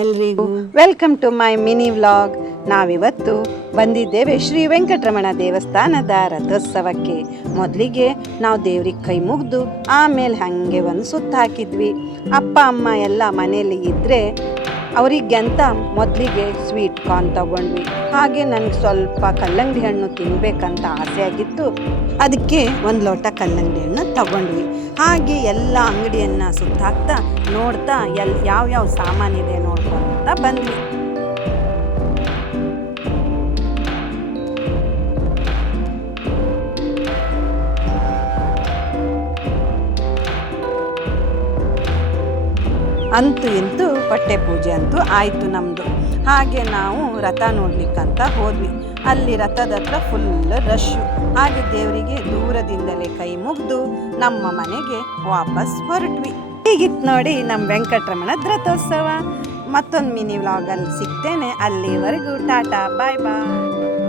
ಎಲ್ರಿಗೂ welcome to my mini vlog. ನಾವಿವತ್ತು ಬಂದಿದ್ದೇವೆ ಶ್ರೀ ವೆಂಕಟರಮಣ ದೇವಸ್ಥಾನದ ರಥೋತ್ಸವಕ್ಕೆ. ಮೊದಲಿಗೆ ನಾವು ದೇವ್ರಿಗೆ ಕೈ ಮುಗಿದು ಆಮೇಲೆ ಹಾಗೆ ಒಂದು ಸುತ್ತ ಹಾಕಿದ್ವಿ. ಅಪ್ಪ ಅಮ್ಮ ಎಲ್ಲ ಮನೆಯಲ್ಲಿ ಇದ್ದರೆ ಅವರಿಗೆ ಅಂತ ಮೊದಲಿಗೆ ಸ್ವೀಟ್ ಕಾರ್ನ್ ತಗೊಂಡ್ವಿ. ಹಾಗೆ ನನಗೆ ಸ್ವಲ್ಪ ಕಲ್ಲಂಗಡಿ ಹಣ್ಣು ತಿನ್ನಬೇಕಂತ ಆಸೆ ಆಗಿತ್ತು, ಅದಕ್ಕೆ ಒಂದು ಲೋಟ ಕಲ್ಲಂಗಡಿ ಹಣ್ಣು ತಗೊಂಡ್ವಿ. ಹಾಗೆ ಎಲ್ಲ ಅಂಗಡಿಯನ್ನು ಸುತ್ತಾಕ್ತಾ ನೋಡ್ತಾ ಯಾವ್ಯಾವ ಸಾಮಾನಿದೆ ನೋಡ್ಕೊಂತ ಬಂದ್ವಿ. ಅಂತೂ ಇಂತೂ ಹೊಟ್ಟೆ ಪೂಜೆ ಅಂತೂ ಆಯಿತು ನಮ್ಮದು. ಹಾಗೆ ನಾವು ರಥ ನೋಡ್ಲಿಕ್ಕಂತ ಹೋದ್ವಿ. ಅಲ್ಲಿ ರಥದ ಹತ್ರ ಫುಲ್ ರಶ್ಶು. ಹಾಗೆ ದೇವರಿಗೆ ದೂರದಿಂದಲೇ ಕೈ ಮುಗಿದು ನಮ್ಮ ಮನೆಗೆ ವಾಪಸ್ ಹೊರಟ್ವಿ. ಹೀಗಿತ್ತು ನೋಡಿ ನಮ್ಮ ವೆಂಕಟರಮಣದ ರಥೋತ್ಸವ. ಮತ್ತೊಂದು ಮಿನಿ ವ್ಲಾಗಲ್ಲಿ ಸಿಗ್ತೇನೆ. ಅಲ್ಲಿವರೆಗೂ ಟಾಟಾ, ಬಾಯ್ ಬಾಯ್.